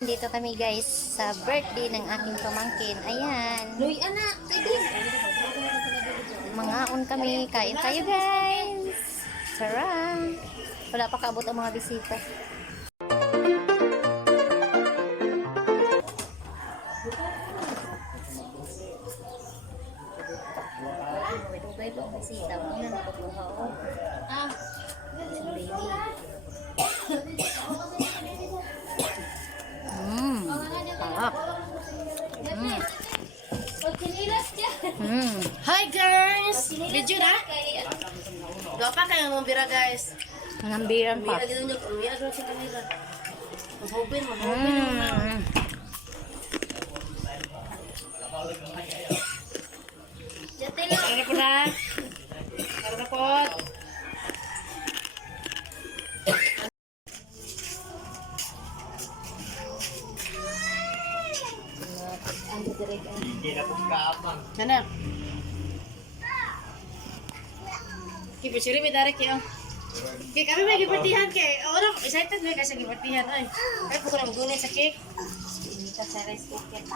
Dito kami guys sa birthday ng aking pamangkin. Ayan. Luy, anak, pwede. Mangaon kami. Kain tayo guys. Sarap. Wala pa kaabot ang mga bisita. Dugay pa ang bisita. Muna na pagkuha ko. Baby. Sarap. Hi guys! Video na? Doa pa kayo mong bira guys. Mangambiran pa. Mira dito nyo. Mira dito si kamera. Mahubin. Jate lang. Ano po na? Ano na po? Sana. Kaya siri may darik yun. Kaya kami may gipertihan kay orang excited may kasi gipertihan ay. Ay ko na magunit sa cake.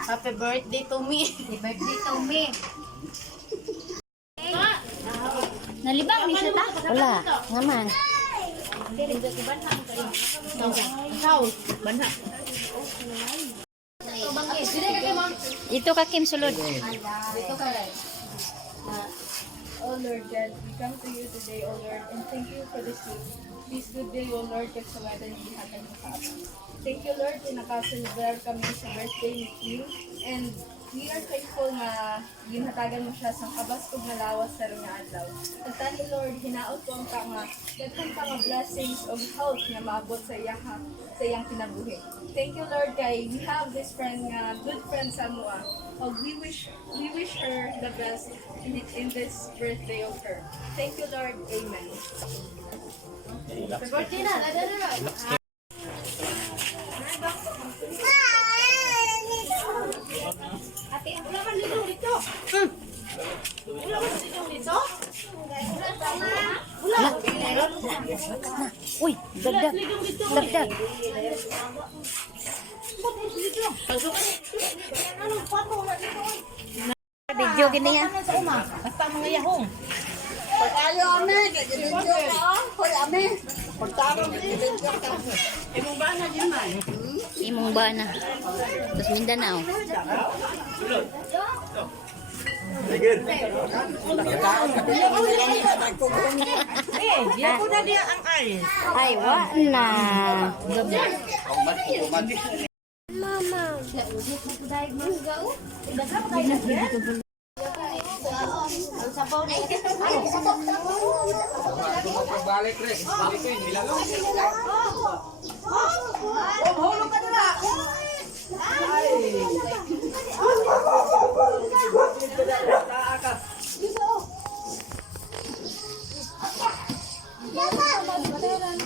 Happy birthday to me. Happy birthday to me. Nalibang ni siya ta? Wala. Ngaman. Banha. Ito ka Kim sulod. Oh Lord God, we come to you today, oh Lord, and thank you for this day. This good day, oh Lord, kaya sa weather hindi hatag mo sa atin. Thank you, Lord, na nakasilver kami sa birthday with you. And we are thankful na ginhatagan mo siya sa kabastog na lawas sa rin nga adlaw. At tani, Lord, hinaot ko ang nga daghan pa nga blessings of health na maabot sa iyang kinabuhi. Thank you, Lord, kay we have this friend nga good friend sa mua. We wish her the best in this birthday of her. Thank you, Lord. Amen. Birthday na. Ate, wala man lidong dito. Wala man lidong dito. Uy, dagdag. Dagdag. Video gini ya. Basta mga yahong. Pag-ayo ame, video ka. Hoy ame. Pagtarong video ka. Imong ba na yun man? Imong bana. Terus Mindanao. Yan ko na diya ang ice. Ay, wa na. Balik rin. Balik ko yung nilalang. Hulog ka na.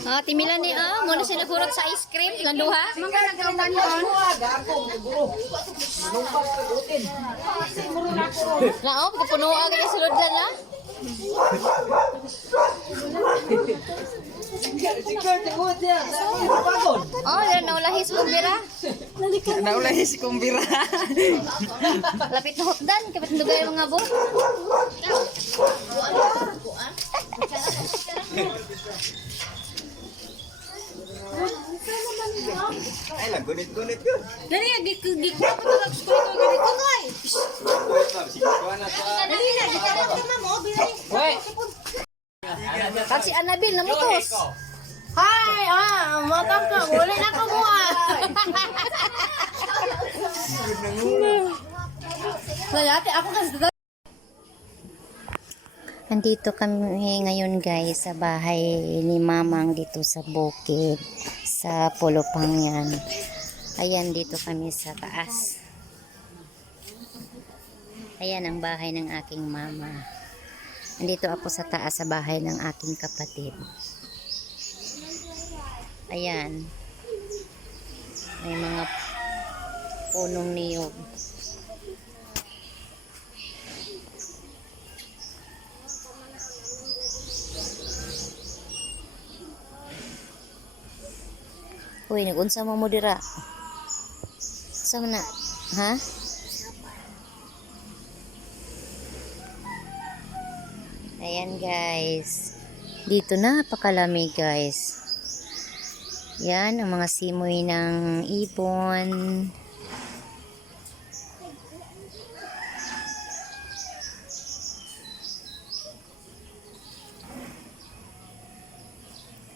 Ah, timilan ni muna sila furot sa ice cream, landuha. Mga nagkaman yon. Nao, puno agad yung sulod dyan ha. Oh, yan naulahis kumbira. Naulahis kong bira. Lapit na hotdan, kapit nugay mga bo. Ay lang, gunit-gunit ko. Dali na gikko ko talaga ko ganito kay. Dali na gikalat ka na mo bilay. Hoy! Kasi Anabil namutos. Hi, matang ka. Wala na ko mo. Lalaki ako kasi Nandito kami ngayon guys sa bahay ni Mamang dito sa bukid sa Pulupangyan. Ayan, dito kami sa taas. Ayan ang bahay ng aking mama. Nandito ako sa taas sa bahay ng aking kapatid. Ayan. May mga punong niyog. Uy, nag-unsa mo dira. Sa na? Ha? Ayan guys. Dito napakalamig guys. Yan ang mga simoy ng ibon.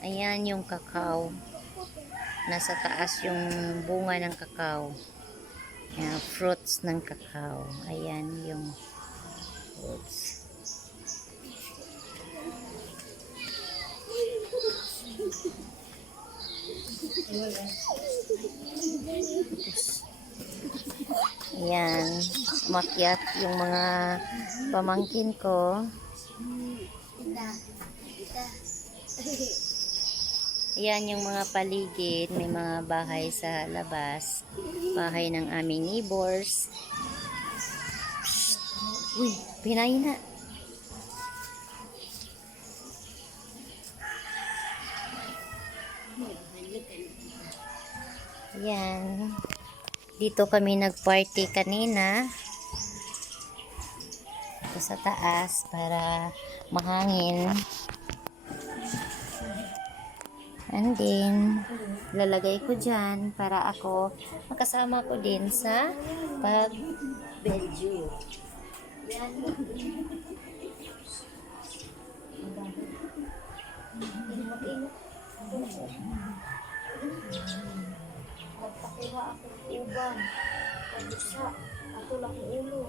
Ayan yung kakao. Nasa taas yung bunga ng kakao. Ayan, fruits ng kakao. Ayan yung fruits. Ayan, umakyat yung mga pamangkin ko. Ayan yung mga paligid, may mga bahay sa labas, bahay ng aming neighbors. Uy, pinayin na. Ayan. Dito kami nag-party kanina. Ito sa taas para mahangin. And then, lalagay ko dyan para ako makasama ko din sa pag-Belgium. Yan. Magpakuha ako ng uban. Pag-isa. Ako lang ulo.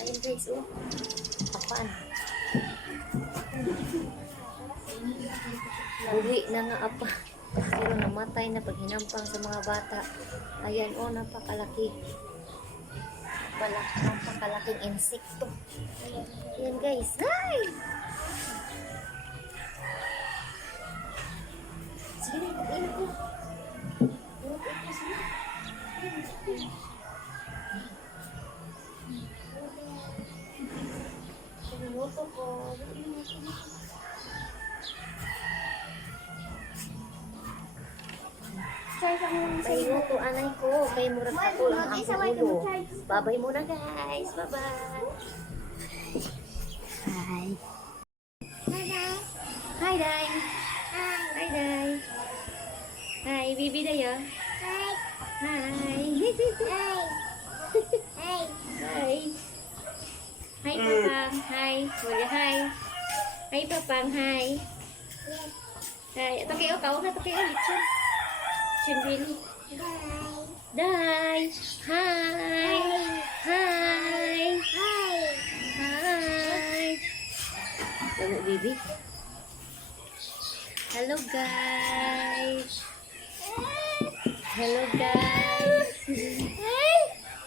Ayun guys, oh. Kapan. Uwi na nga apa. Pero namatay na pag hinampang sa mga bata. Ayan, oh, napakalaki. Napakalaking insekto. Ayan guys. Hi! Sige na, pag-init ko. Minuto ko. Minuto, anay ko. Kay murag ako lang ang ulo. Babay muna guys. Bye-bye. Hi. Hi, Day. Hi, Day. Hi, baby Daya. Hi. Hi. Hi. Hi. Hi, Papang. Hi. Wala, hi. Hi, Papang. Hi. Hi. Ito kayo, kauna. Ito kayo, lechon. Really? Day. Hi. Hi. Hi. Hi. Hello, baby. Hello, guys. Hello, guys.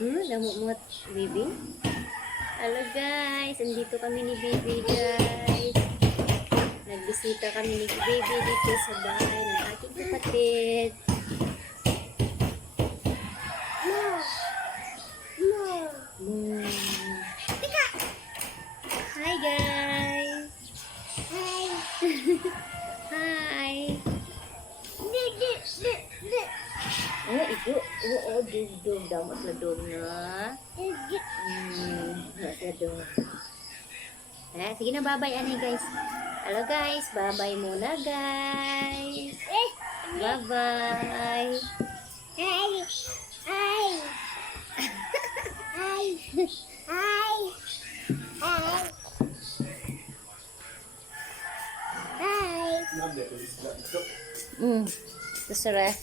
Namumot, baby. Hello, guys. Andito kami ni baby, guys. Nagbisita kami ni baby dito sa bahay ng aking kapatid. Hi guys. Hi. Hi. Oh, ibu. Oh, dugdug damat na dog na. Dugdug. Sige na, bye-bye anay guys. Hello guys, bye-bye muna guys. Bye-bye. Hi. Hi. Hi. Hi. Hi. Hi. Ito sa ref.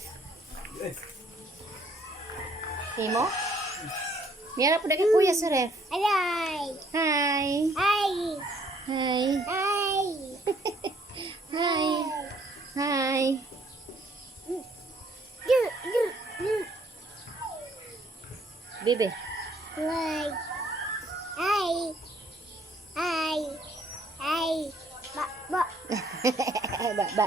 Simo? Mira po na kay kuya sa ref. Hi. Hi. Hi. Hi. Hi. Hi. Hi. Bibi. Hi. Hi. Hi. Hi. Ba. Ba. Ba.